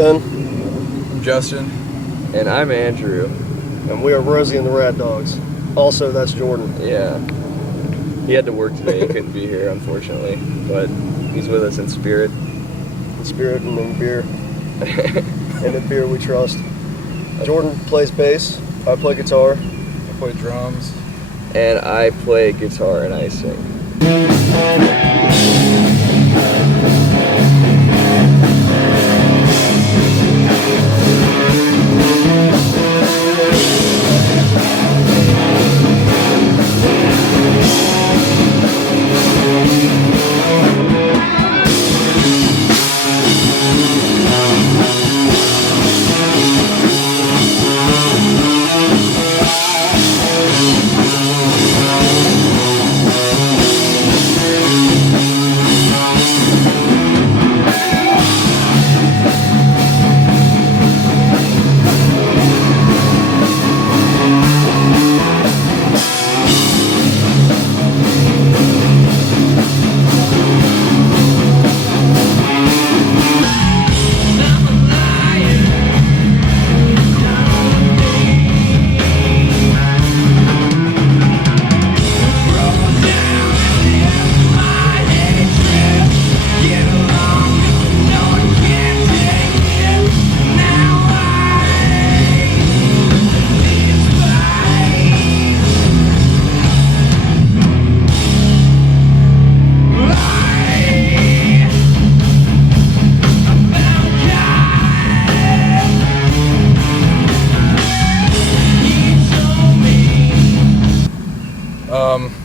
Ben. I'm Justin. And I'm Andrew. And we are Rosie and the Rat Dogs. Also, that's Jordan. Yeah. He had to work today. He couldn't be here, unfortunately. But he's with us in spirit. In spirit and in beer. And in beer we trust. Jordan plays bass. I play guitar. I play drums. And I play guitar and I sing.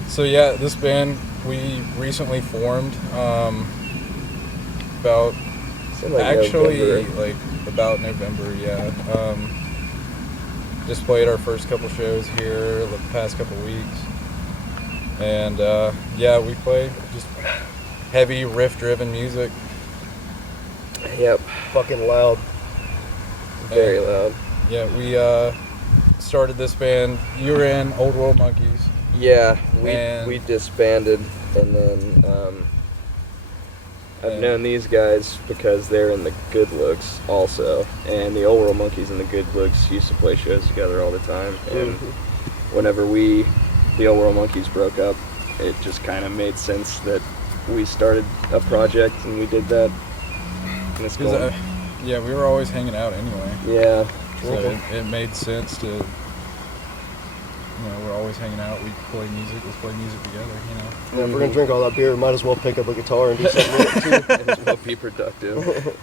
So yeah, this band we recently formed about about November. Yeah, just played our first couple shows here the past couple weeks, and yeah, we play just heavy riff-driven music. Yep. Fucking loud. Very loud. Yeah, we started this band. You were in Old World Monkeys. Yeah, we disbanded, and then I've known these guys because they're in the Good Looks also, and the Old World Monkeys and the Good Looks used to play shows together all the time, and whenever the Old World Monkeys broke up, it just kind of made sense that we started a project, and we did that. And it's cool. Yeah, we were always hanging out anyway. Yeah. So it made sense to... we're always hanging out. We play music. Let's play music together. Yeah, if we're gonna drink all that beer, we might as well pick up a guitar and do something with it too. Might as well be productive.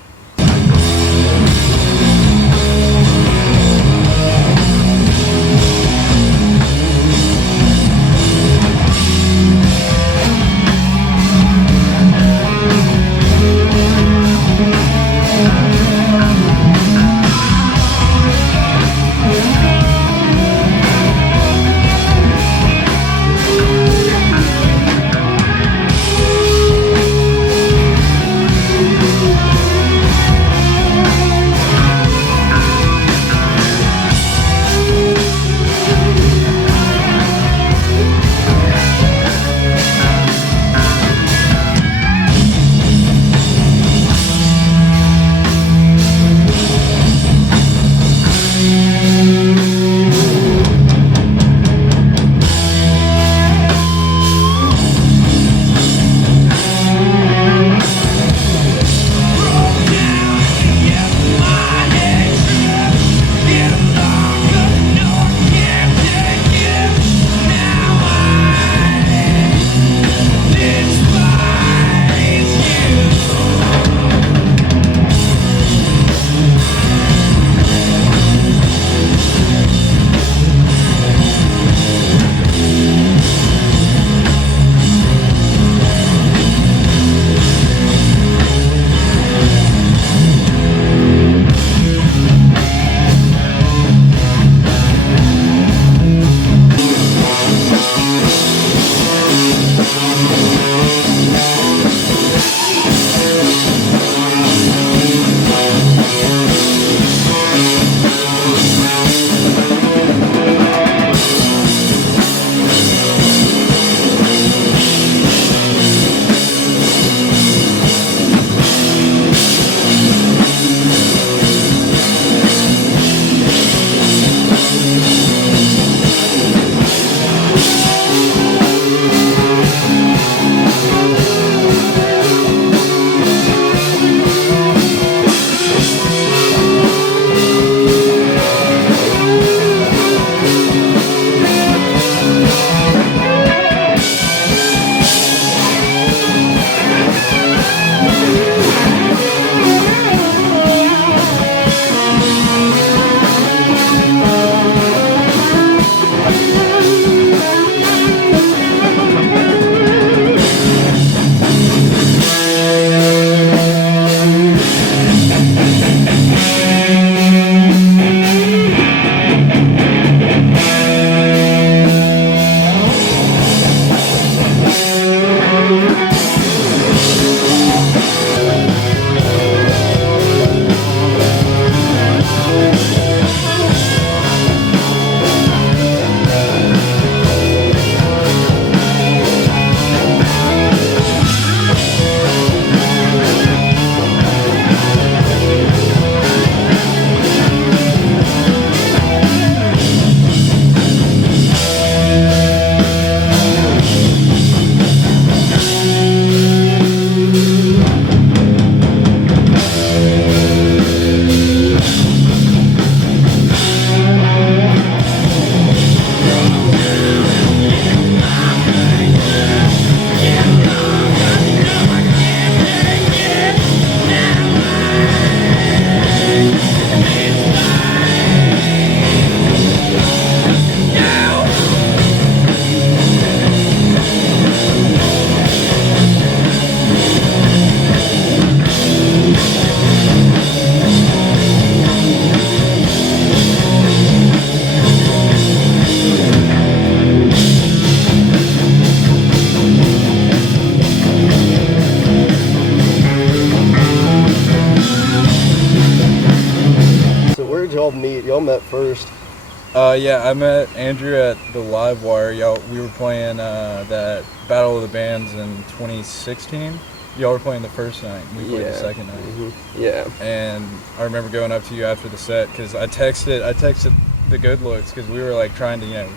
Yeah, I met Andrew at the Live Wire. We were playing that Battle of the Bands in 2016. Y'all were playing the first night, and we played the second night. Mm-hmm. Yeah. And I remember going up to you after the set because I texted the good looks because we were like trying to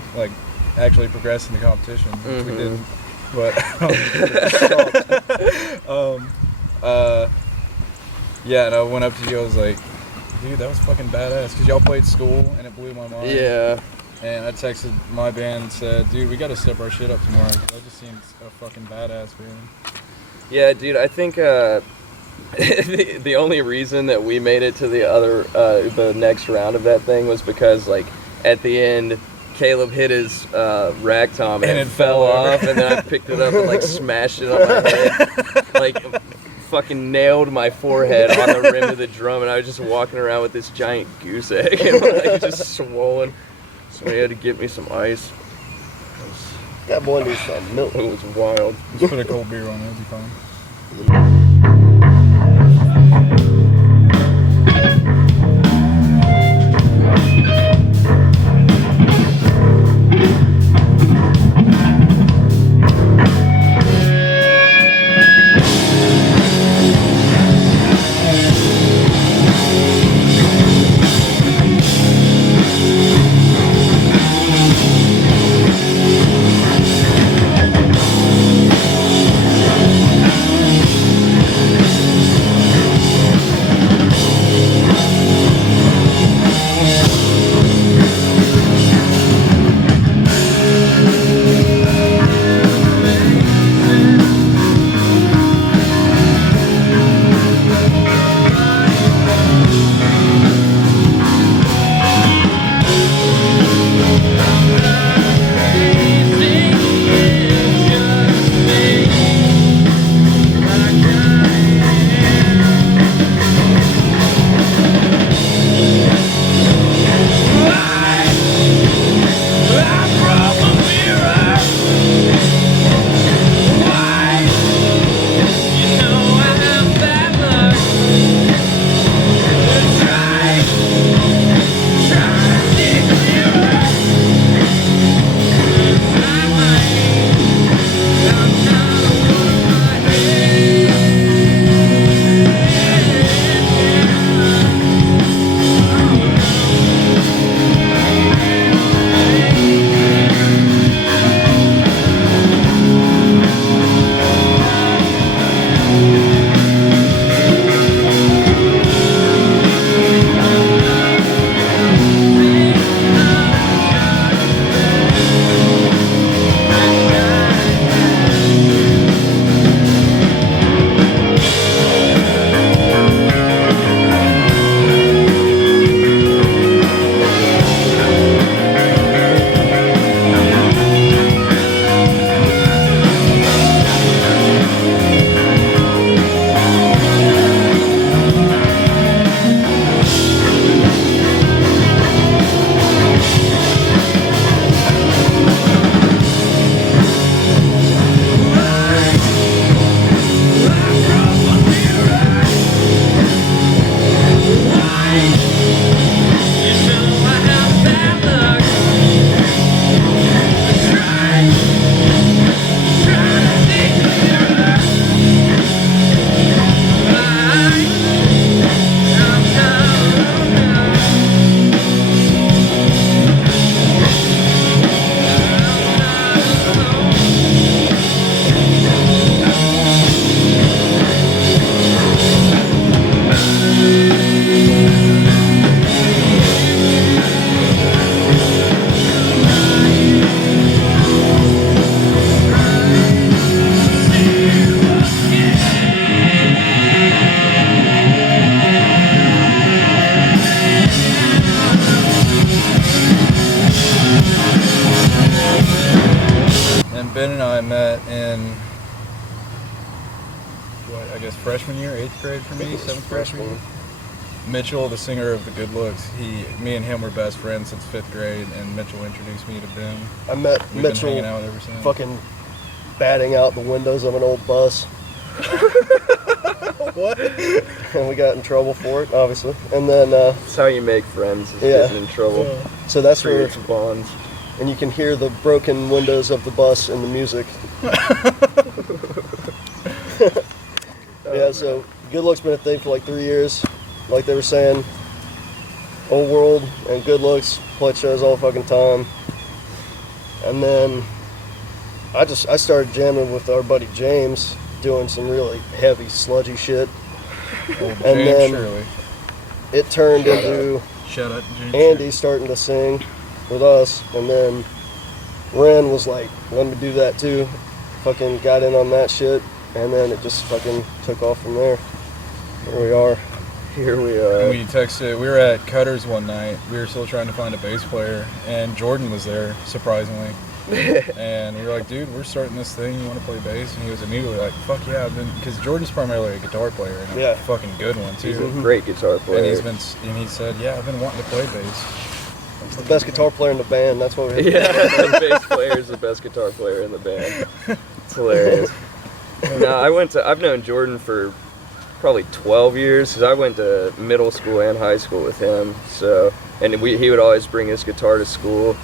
actually progress in the competition, which we didn't. But yeah, and I went up to you. I was like, dude, that was fucking badass because y'all played School and it blew my mind. Yeah. And I texted my band and said, dude, we got to step our shit up tomorrow. That just seems a fucking badass band. Yeah, dude, I think the only reason that we made it to the next round of that thing was because, like, at the end, Caleb hit his rack tom and it fell off, and then I picked it up and, like, smashed it on my head. Like, fucking nailed my forehead on the rim of the drum, and I was just walking around with this giant goose egg and, like, just swollen. Somebody had to get me some ice. That boy needs some milk. It was wild. Just put a cold beer on it, it'll be fine. Ben and I met in, I guess freshman year, 8th grade for me, 7th freshman year. Mitchell, the singer of The Good Looks, me and him were best friends since 5th grade, and Mitchell introduced me to Ben. I met We've Mitchell been hanging out ever since. fucking batting out the windows of an old bus What? And we got in trouble for it, obviously. And then, That's how you make friends, is getting in trouble. so that's where, Creates bonds. and you can hear the broken windows of the bus and the music. Yeah, so Good Looks been a thing for like 3 years. Like they were saying, Old World and Good Looks played shows all the fucking time. And then I started jamming with our buddy James, doing some really heavy, sludgy shit. Old And James then Shirley. it turned into Shout out to James Andy starting to sing with us, and then Ren was like, let me do that too. Fucking got in on that shit, and then it just fucking took off from there. Here we are. Here we Shirley. are. We texted. We were at Cutter's one night. We were still trying to find a bass player, and Jordan was there, surprisingly. And we were like, dude, we're starting this thing. You want to play bass? And he was immediately like, fuck yeah, I've been, because Jordan's primarily a guitar player and a fucking good one too. He's a great guitar player. And he said, yeah, I've been wanting to play bass. He's the best guitar player in the band. That's what we Yeah, the bass player is the best guitar player in the band. It's hilarious. No, I've known Jordan for probably 12 years, because I went to middle school and high school with him. So, and he would always bring his guitar to school,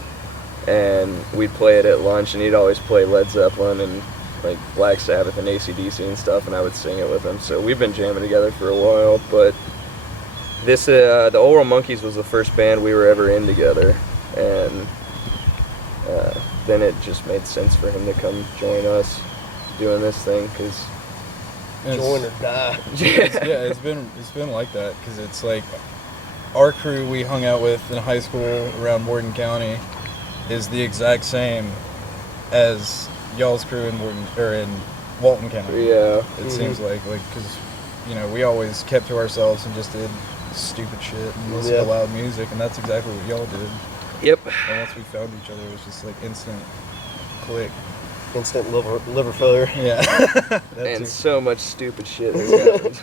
and we'd play it at lunch, and he'd always play Led Zeppelin and like Black Sabbath and AC/DC and stuff, and I would sing it with him. So we've been jamming together for a while, but this, the Old World Monkeys was the first band we were ever in together, and then it just made sense for him to come join us doing this thing, because join or die. It's been like that, because it's like our crew we hung out with in high school around Morgan County is the exact same as y'all's crew in Walton County. Yeah. It seems like because we always kept to ourselves and just did stupid shit and listened to loud music, and that's exactly what y'all did. Yep. And once we found each other, it was just like instant click. Instant liver failure. Yeah. And so much stupid shit has happened.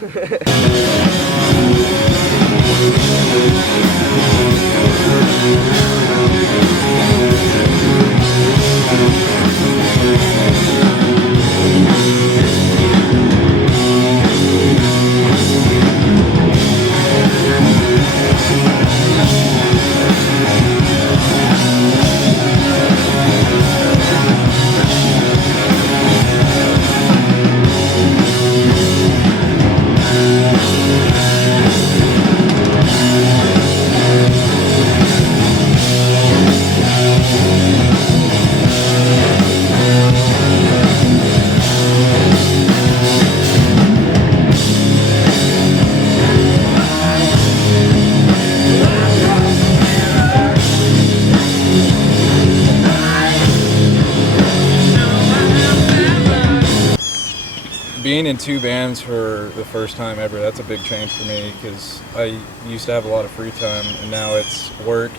Being in two bands for the first time ever, that's a big change for me, because I used to have a lot of free time, and now it's work,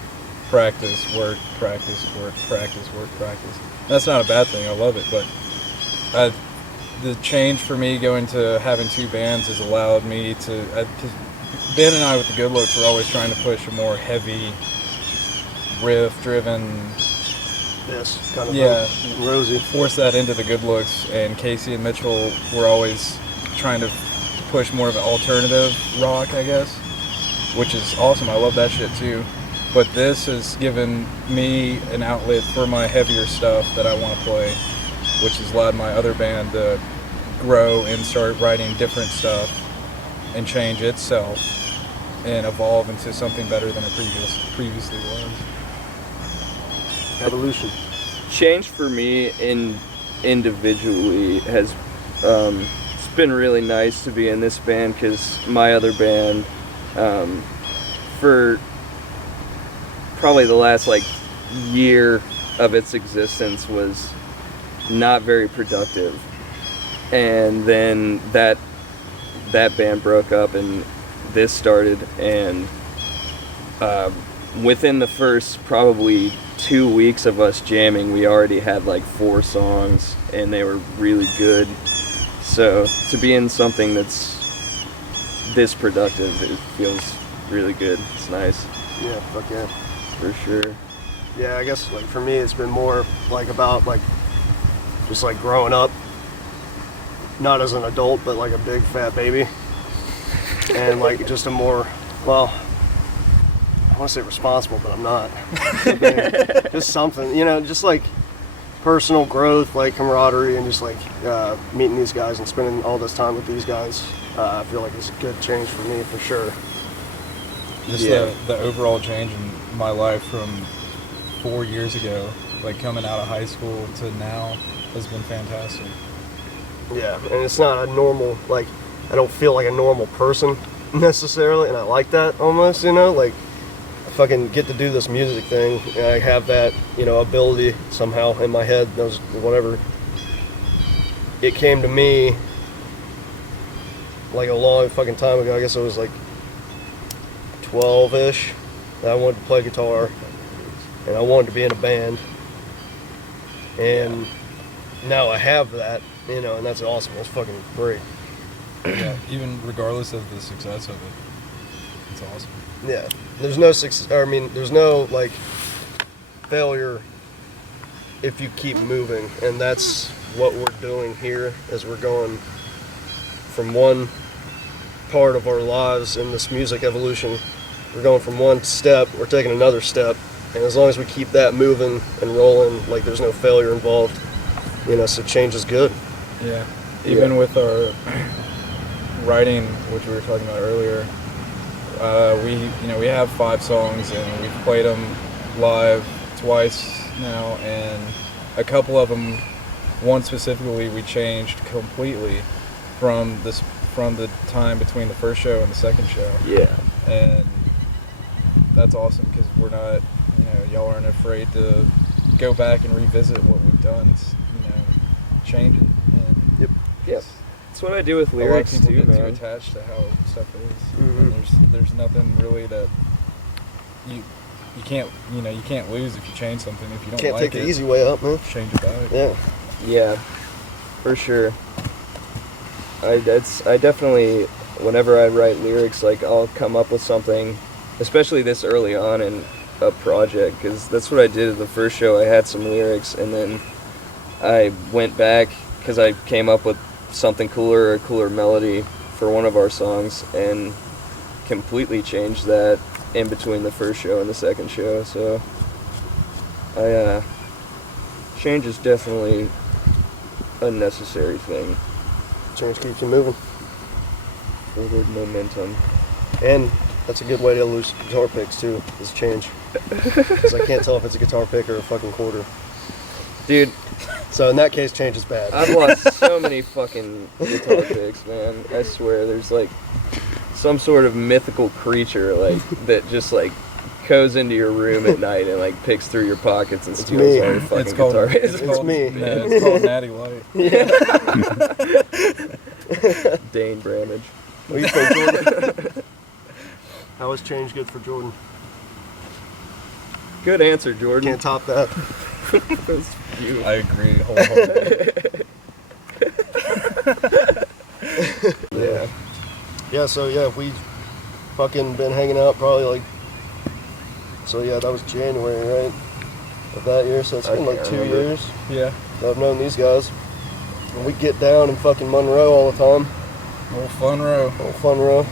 practice, work, practice, work, practice, work, practice. That's not a bad thing, I love it, but the change for me going to having two bands has allowed me to, because Ben and I with the Good Looks were always trying to push a more heavy, riff-driven, kind of Rosie. Force that into the Good Looks, and Casey and Mitchell were always trying to push more of an alternative rock, I guess, which is awesome. I love that shit too. But this has given me an outlet for my heavier stuff that I want to play, which has allowed my other band to grow and start writing different stuff and change itself and evolve into something better than it previously was. Evolution. Change for me individually has it's been really nice to be in this band, because my other band for probably the last year of its existence was not very productive, and then that band broke up and this started, and within the first probably 2 weeks of us jamming, we already had 4 songs, and they were really good. So to be in something that's this productive, it feels really good. It's nice. Yeah, fuck yeah. For sure. Yeah, I guess for me it's been more about just growing up not as an adult, but like a big fat baby. And like just a more, well, I want to say responsible, but I'm not. Just something, you know, just like personal growth, like camaraderie, and just like meeting these guys and spending all this time with these guys. I feel like it's a good change for me, for sure. Just the overall change in my life from 4 years ago, like coming out of high school to now, has been fantastic. Yeah, and it's not a normal, like, I don't feel like a normal person necessarily, and I like that almost, you know, like, I fucking get to do this music thing, and I have that, you know, ability somehow in my head, those, whatever. It came to me, like, a long fucking time ago. I guess it was, like, 12-ish, that I wanted to play guitar, and I wanted to be in a band, and now I have that, you know, and that's awesome. It's fucking great. Yeah, even regardless of the success of it, it's awesome. Yeah, there's no success. I mean, there's no like failure if you keep moving, and that's what we're doing here. As we're going from one part of our lives in this music evolution, we're going from one step, we're taking another step, and as long as we keep that moving and rolling, like there's no failure involved, you know. So change is good. Yeah, even with our writing, which we were talking about earlier, we have 5 songs and we've played them live twice now, and a couple of them, one specifically, we changed completely from the time between the first show and the second show. Yeah. And that's awesome because we're not, y'all aren't afraid to go back and revisit what we've done, change it. And Yep. That's what I do with lyrics a lot of people too, get man. too attached to how stuff is. Mhm. And there's nothing really that you can't lose if you change something. If you don't Can't like take it, the easy way up, man. change it back. Yeah. Yeah, for sure. I definitely, whenever I write lyrics, like I'll come up with something, especially this early on in a project, because that's what I did at the first show. I had some lyrics, and then I went back because I came up with something cooler, a cooler melody for one of our songs, and completely changed that in between the first show and the second show. So change is definitely a necessary thing. Change keeps you moving. Forward momentum. And that's a good way to lose guitar picks too, is change. Because I can't tell if it's a guitar pick or a fucking quarter. Dude, So in that case, change is bad. I've lost so many fucking guitar picks, man. I swear, there's like some sort of mythical creature like that just like goes into your room at night and like picks through your pockets and steals me. all your fucking It's called, guitar it's picks. called, me. Yeah, it's called Natty Light. Dane Bramage. What do you think, Jordan? How is change good for Jordan? Good answer, Jordan. Can't top that. That's you. I agree wholeheartedly. Yeah. Yeah, so yeah, we've fucking been hanging out probably like, so yeah, that was January, right? Of that year, so it's I been like can't 2 remember. years Yeah, that I've known these guys. And we get down in fucking Monroe all the time. old fun row. Old Fun Row.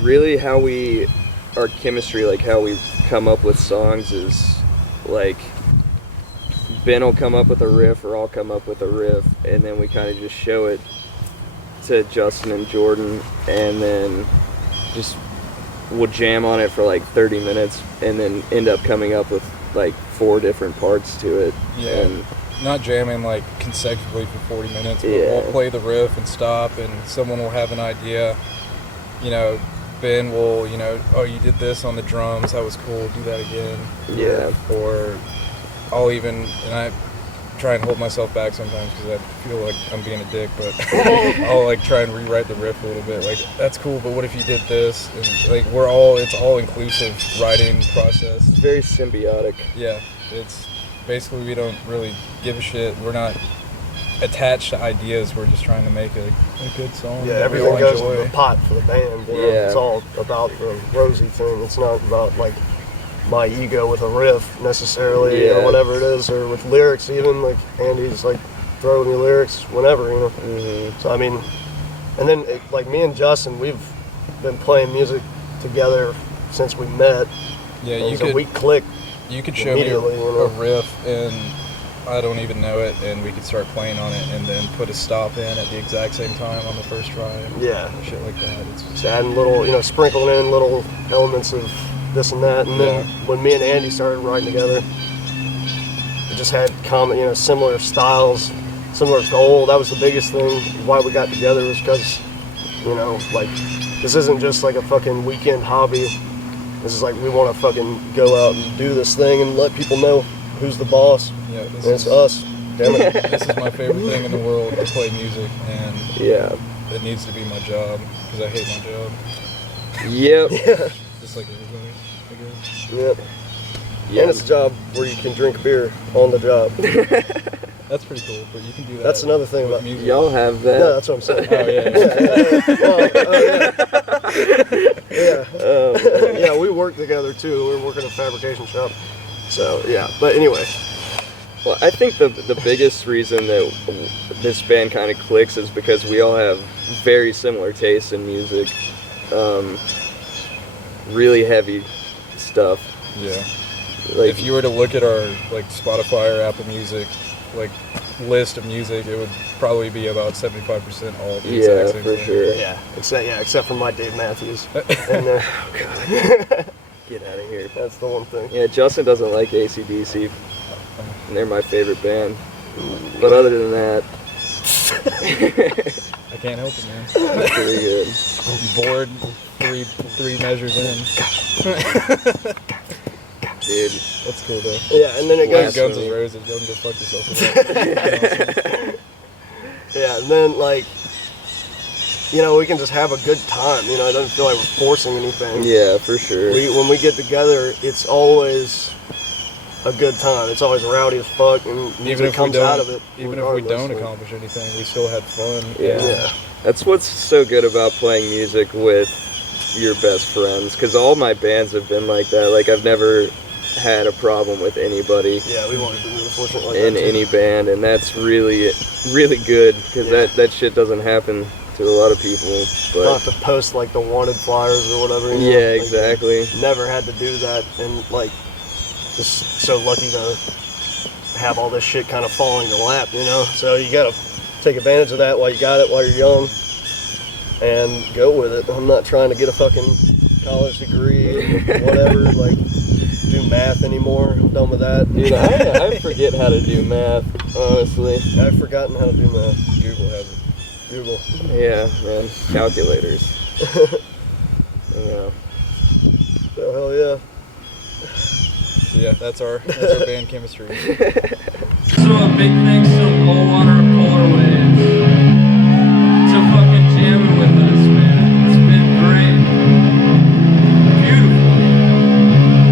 Really how our chemistry, like how we come up with songs is like Ben will come up with a riff or I'll come up with a riff, and then we kind of just show it to Justin and Jordan, and then just we'll jam on it for like 30 minutes and then end up coming up with like 4 different parts to it. Yeah. And not jamming like consecutively for 40 minutes, but Yeah. we'll play the riff and stop, and someone will have an idea. You know, Ben will, you know, oh, you did this on the drums, that was cool, do that again. Yeah. Or I'll even, and I try and hold myself back sometimes because I feel like I'm being a dick, but I'll like try and rewrite the riff a little bit. Like, that's cool, but what if you did this? And like, it's all inclusive writing process. it's very symbiotic. Yeah, it's basically we don't really give a shit. We're not attached to ideas. We're just trying to make a good song. Yeah, that we everything all goes enjoy. in the pot for the band. You know? Yeah. It's all about the Rosie thing. It's not about like my ego with a riff necessarily, Yeah. or whatever it is, or with lyrics even. Like Andy's like throwing me lyrics whenever, you know. Mm-hmm. So I mean, and then like me and Justin, we've been playing music together since we met. Yeah, And you so could we clicked. you could show me immediately, you know. a riff and I don't even know it, and we could start playing on it, and then put a stop in at the exact same time on the first try. And Yeah. shit like that. It's Just adding little, sprinkling in little elements of this and that. And then when me and Andy started writing together, we just had common, similar styles, similar goal. That was the biggest thing. Why we got together was because, like, this isn't just like a fucking weekend hobby. This is like, we want to fucking go out and do this thing and let people know who's the boss. yeah, And it's us. Damn it. this is my favorite thing in the world, to play music, and Yeah. it needs to be my job because I hate my job, Yep. just like everybody, I guess. Yep. Yeah. And it's a job where you can drink beer on the job. That's pretty cool, but you can do that. That's another thing with about- music. Y'all have that. No, that's what I'm saying. Oh yeah. Yeah, we work together too. We work in a fabrication shop. So yeah, but anyway, Well, I think the biggest reason that this band kind of clicks is because we all have very similar tastes in music. Really heavy stuff. Yeah. Like, If you were to look at our like Spotify or Apple Music like list of music, it would probably be about 75% all the yeah, exact same for thing. sure. except for my Dave Matthews. And Get out of here. that's the one thing. Yeah, Justin doesn't like AC/DC, and they're my favorite band. But other than that, I can't help it, man. pretty good. Bored three measures in. Dude, That's cool though. Yeah, and then it Like goes. Guns N' Roses, y'all can go fuck yourself with that. Yeah, and then like, we can just have a good time. It doesn't feel like we're forcing anything. yeah, for sure. When we get together, it's always a good time. It's always rowdy as fuck, and Even music if we comes out don't, of it. even if we regardless. don't accomplish anything, we still had fun. Yeah. Yeah. That's what's so good about playing music with your best friends, because all my bands have been like that. Like, I've never had a problem with anybody Yeah, we've always been really fortunate like in that. too. any band, and that's really, really good, because Yeah. that shit doesn't happen to a lot of people. Not But to post like the wanted flyers or whatever. yeah, like, exactly. Never had to do that, and like, just so lucky to have all this shit kind of falling in your lap, So you gotta take advantage of that while you got it, while you're young, and go with it. I'm not trying to get a fucking college degree, whatever, like do math anymore. I'm done with that. Dude, I forget how to do math, honestly. I've forgotten how to do math. Google has it. Google. Yeah, man. Calculators. Yeah. So hell yeah. So yeah, that's our band chemistry. So a big thanks to Low Water and Polar Waves to fucking jamming with us, man. It's been great. Beautiful.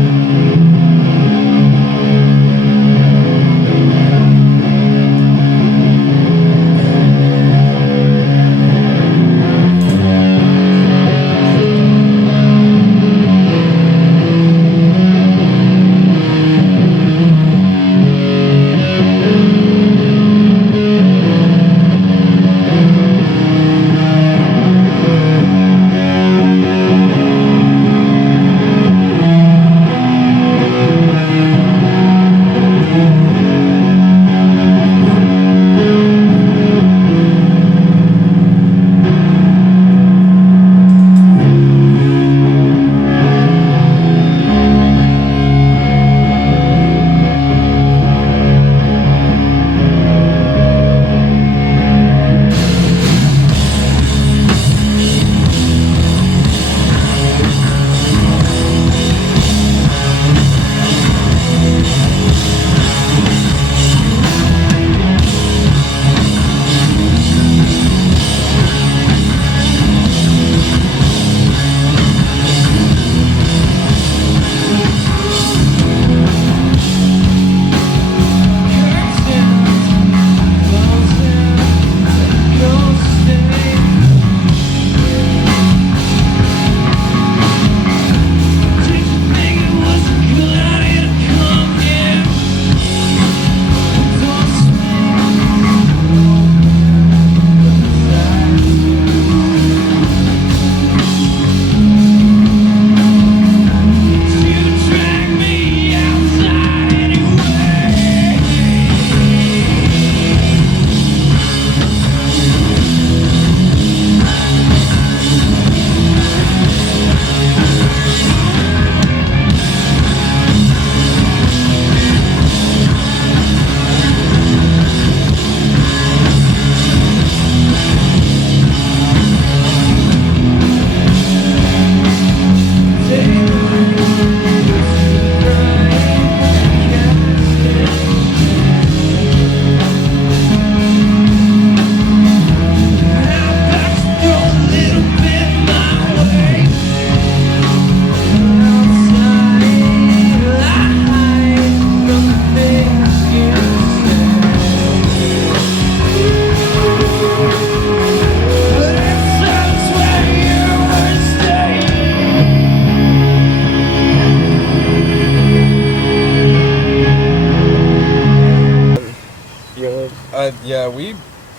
we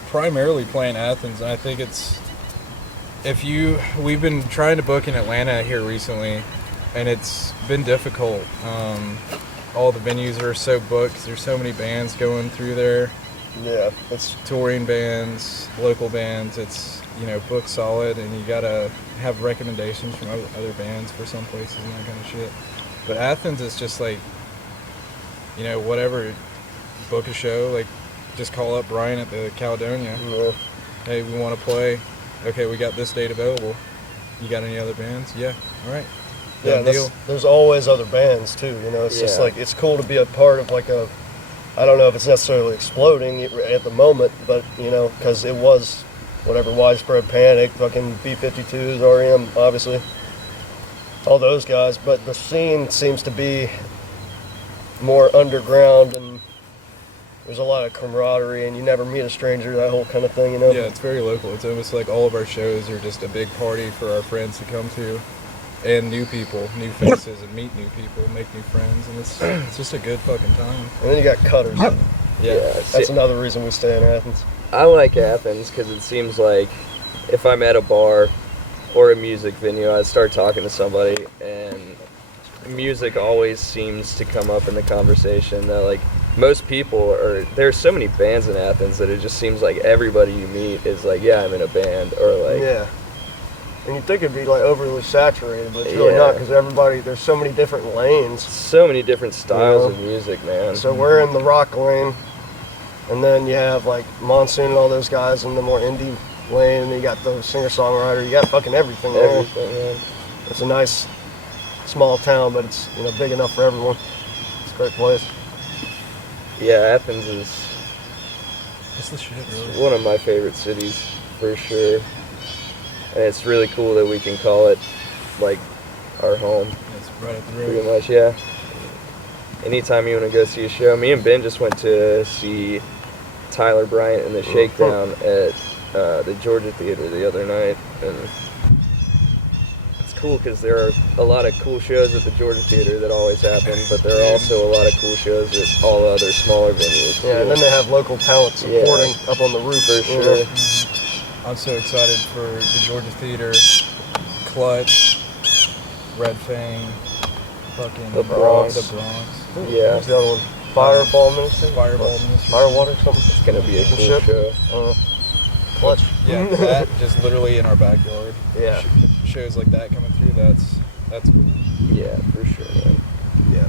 primarily play in Athens, and I think we've been trying to book in Atlanta here recently, and it's been difficult. All the venues are so booked 'cause there's so many bands going through there. Yeah, it's Touring bands, local bands. It's, booked solid, and you gotta have recommendations from other bands for some places and that kind of shit. But Athens is just like, whatever, book a show, like just call up Brian at the Caledonia. yeah. Hey, we want to play. Okay, we got this date available. You got any other bands? Yeah. All right. Yeah, Done deal. there's always other bands too. It's just Yeah. like it's cool to be a part of like a. I don't know if it's necessarily exploding at the moment, but because it was whatever Widespread Panic, fucking B-52s, REM, obviously, all those guys. But the scene seems to be more underground, and there's a lot of camaraderie, and you never meet a stranger, that whole kind of thing. Yeah, it's very local. It's almost like all of our shows are just a big party for our friends to come to, and new people, new faces, and meet new people, make new friends, and it's just a good fucking time. And then you got Cutters. Yeah, That's another reason we stay in Athens. I like Athens because it seems like if I'm at a bar or a music venue, I start talking to somebody, and music always seems to come up in the conversation. That like most people there's so many bands in Athens that it just seems like everybody you meet is like, yeah, I'm in a band, or like, Yeah. And you'd think it'd be like overly saturated, but it's really Yeah. not, because there's so many different lanes. so many different styles You of music, man. So we're in the rock lane, and then you have like Monsoon and all those guys in the more indie lane, and then you got the singer-songwriter, you got fucking everything there. Everything, man. It's a nice small town, but it's big enough for everyone. It's a great place. Yeah, Athens is That's the shit, really. one of my favorite cities for sure, and it's really cool that we can call it like our home. It's right up the Pretty road. much, yeah. Anytime you want to go see a show, me and Ben just went to see Tyler Bryant and the Shakedown at the Georgia Theater the other night, and it's cool because there are a lot of cool shows at the Georgia Theater that always happen, but there are also a lot of cool shows at all the other smaller venues. Yeah, and then they have local talent supporting up on the roof. For sure. I'm so excited for the Georgia Theater, Clutch, Red Fang, fucking The Bronx. The Bronx. Yeah, What's the other one? Fireball Ministry? Fireball Ministry. Firewater, something? it's gonna be a cool Shit. show. Clutch. Yeah, that just literally in our backyard. Yeah. Shows like that coming through, that's cool. Yeah, for sure, man. Yeah.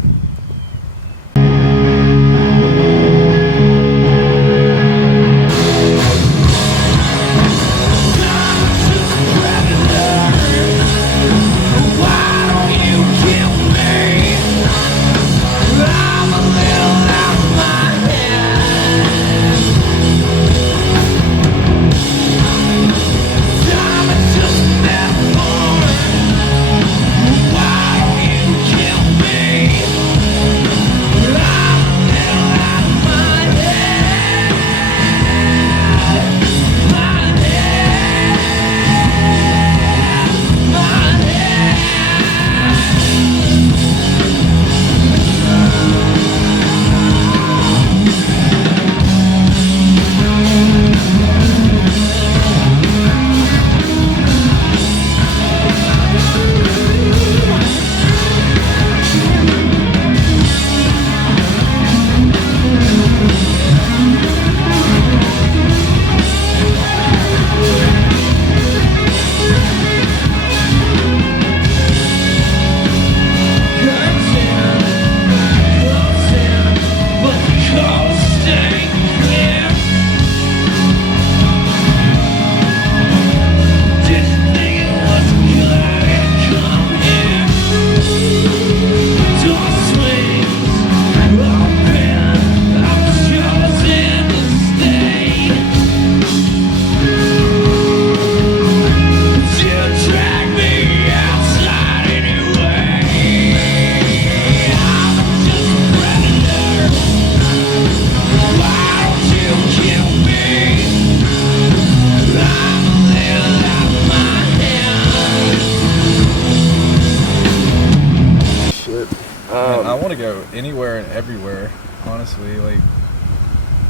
Man, I want to go anywhere and everywhere, honestly. Like,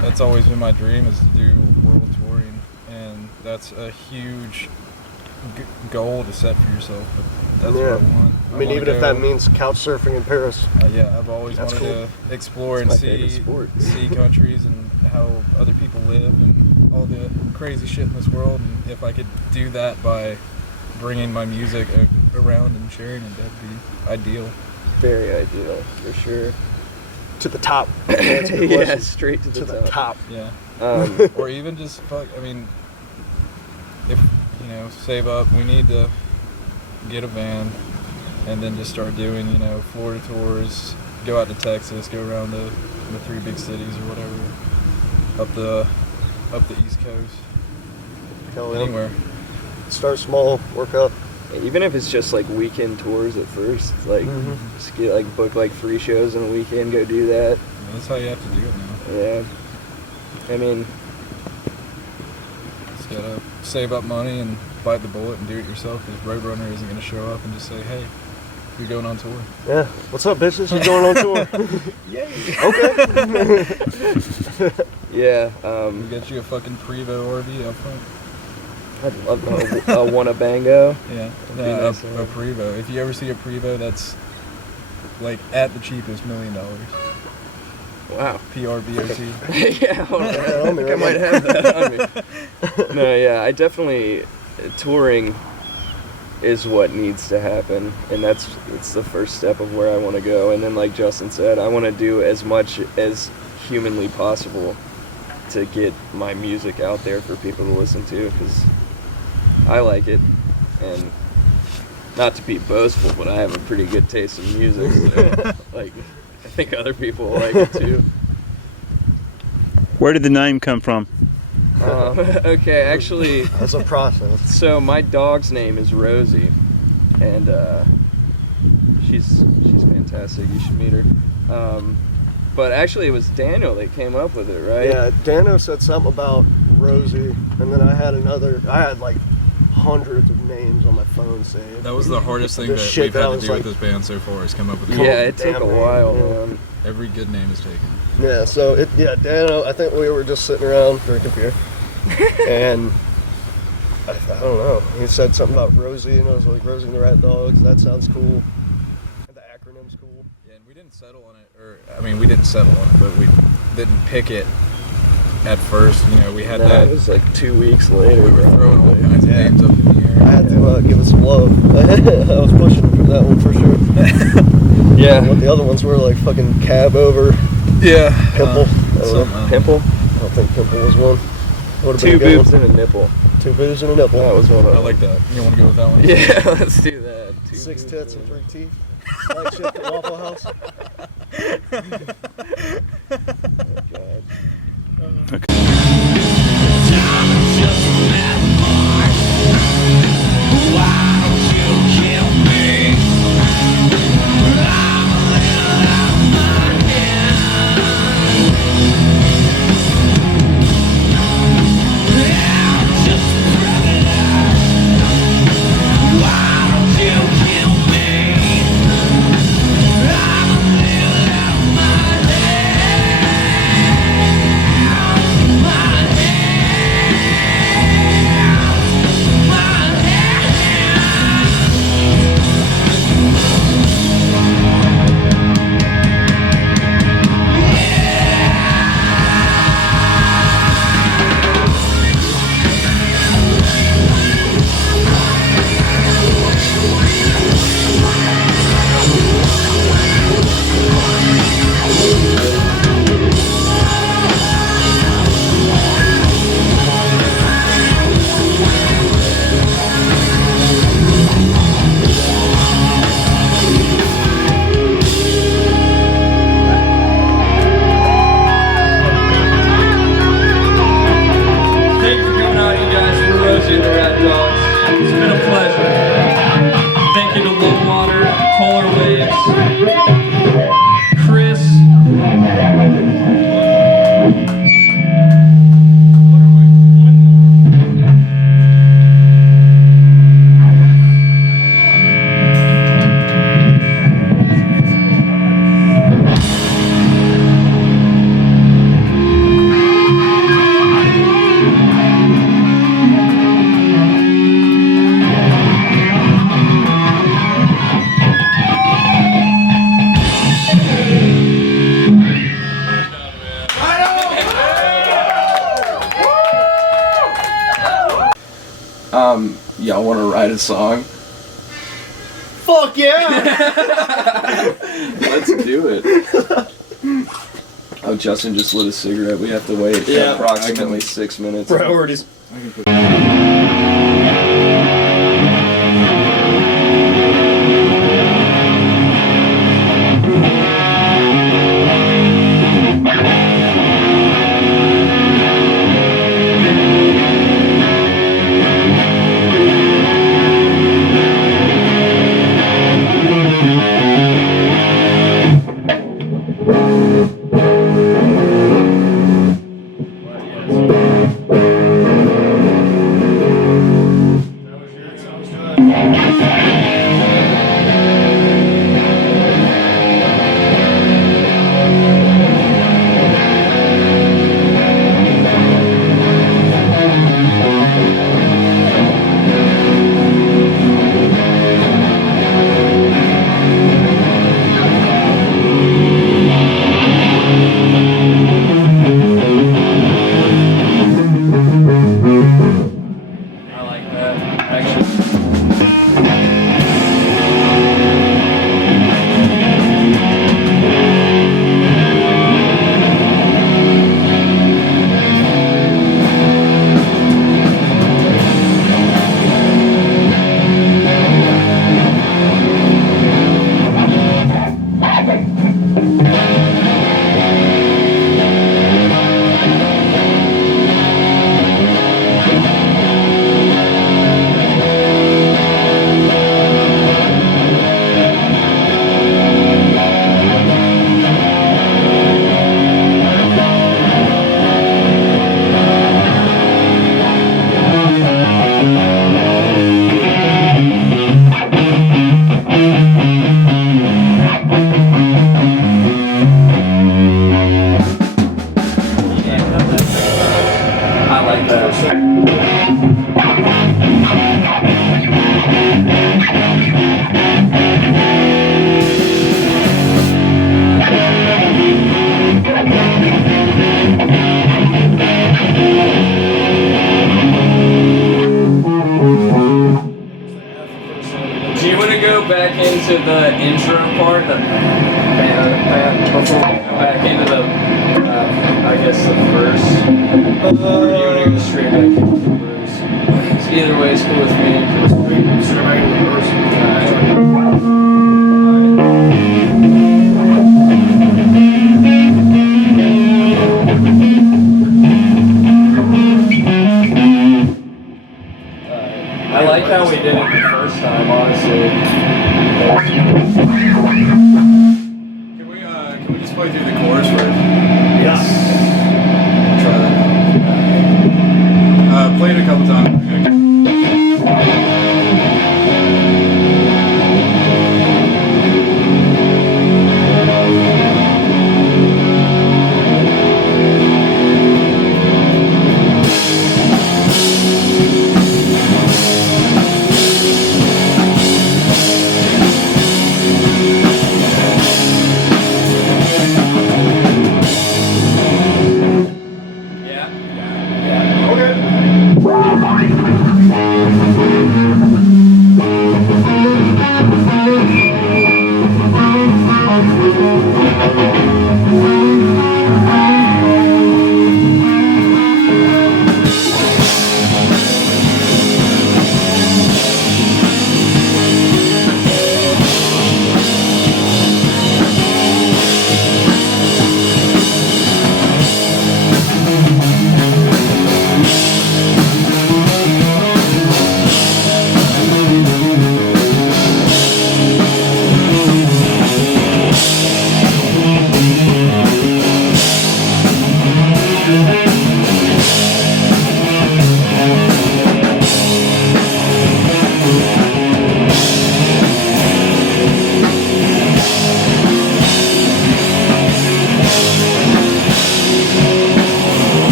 that's always been my dream, is to do world touring, and that's a huge goal to set for yourself. But that's what I want. I mean, even if that means couch surfing in Paris. Yeah, I've always wanted to explore and see countries and how other people live and all the crazy shit in this world. And if I could do that by bringing my music around and sharing it, that'd be ideal. Very ideal, for sure. To the top. Yeah, straight to the top. Yeah. Or even just I mean, if save up. We need to get a van and then just start doing Florida tours. Go out to Texas. Go around the 3 big cities or whatever. Up the East Coast. Hell, anywhere. Start small. Work up. Even if it's just like weekend tours at first, like just get book 3 shows in a weekend, go do that. Yeah, that's how you have to do it now. Yeah, I mean, just gotta save up money and bite the bullet and do it yourself. Because Roadrunner isn't gonna show up and just say, "Hey, we're going on tour." Yeah, what's up, bitches? You're going on tour? Yay! Okay. Yeah. We got you a fucking Prevo RV up front. I'd love a Winnebago. Yeah, Nice. a Prevo. If you ever see a Prevo, that's at the cheapest $1 million. Wow. PRVOT. Yeah, hold on. I think I might have that on me. No, yeah, I definitely touring is what needs to happen, and it's the first step of where I want to go. And then, like Justin said, I want to do as much as humanly possible to get my music out there for people to listen to, because I like it, and not to be boastful, but I have a pretty good taste in music, so I think other people will like it too. Where did the name come from? Okay, actually, that's a process. So my dog's name is Rosie, and she's fantastic. You should meet her. But actually, it was Daniel that came up with it, right? Yeah, Daniel said something about Rosie, and then I had hundreds of names on my phone saved. That was the hardest thing that we've had to do with this band so far, is come up with it took a while, man. Every good name is taken. Yeah, so Daniel, I think we were just sitting around drinking beer, and I don't know, he said something about Rosie, and I was like, Rosie and the Rat Dogs, that sounds cool. And the acronym's cool. Yeah, and we didn't settle on it, we didn't settle on it, but we didn't pick it at first. We had that. It was 2 weeks later. We were throwing all kinds of names up in the air. I had to give it some love. I was pushing for that one for sure. Yeah. What the other ones were, fucking Cab Over. Yeah. Pimple. Pimple? I don't think Pimple was one. 2 boobs and a nipple. 2 boobs and a nipple. That was one of them. I like that. You want to go with that one? Yeah, let's do that. 6 tits and 3 teeth. Like shit at Waffle House. Oh, God. write a song? Fuck yeah! Let's do it. Oh, Justin just lit a cigarette. We have to wait approximately 6 minutes. Priorities. Back into the intro part, before we go back into the, I guess the verse. Or you want to go straight back into the verse? So either way is cool with me. Straight back into the verse. I like how we did it the first time, honestly. Can we just play through the chorus first? Yes. Try that out. Play it a couple times. Okay.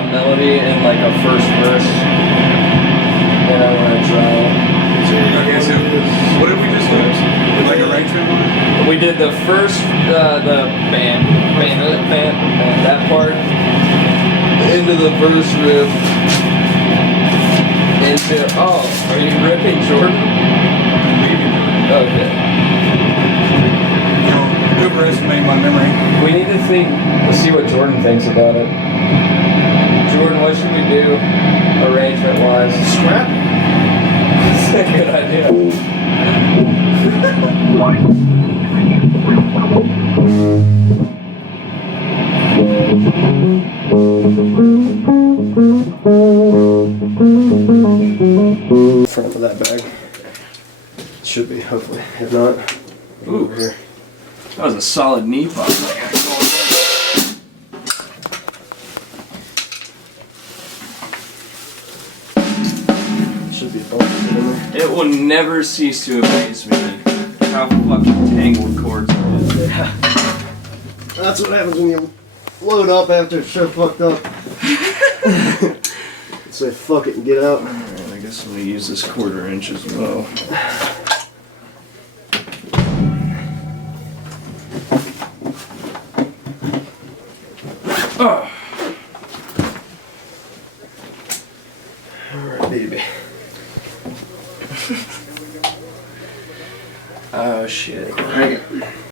a melody in like a first verse, and I want to try it. Okay, so what did we just do? Like arrangement one? We did the first, the band, that part, into the verse riff, into, oh, are you ripping Jordan? Okay. You overestimate my memory. We need to see what Jordan thinks about it. Jordan, what should we do, arrangement-wise? Scrap? That's a good idea. Front of that bag. Should be, hopefully. If not, Ooh, here. that was a solid knee pop. Should be a bump in there. It will never cease to amaze me how fucking tangled chords are. Yeah. That's what happens when you load up after it's so fucked up. Say fuck it and get out. Alright, I guess I'm gonna use this 1/4 inch as well. Oh. Alright, baby. Oh shit. Hang it.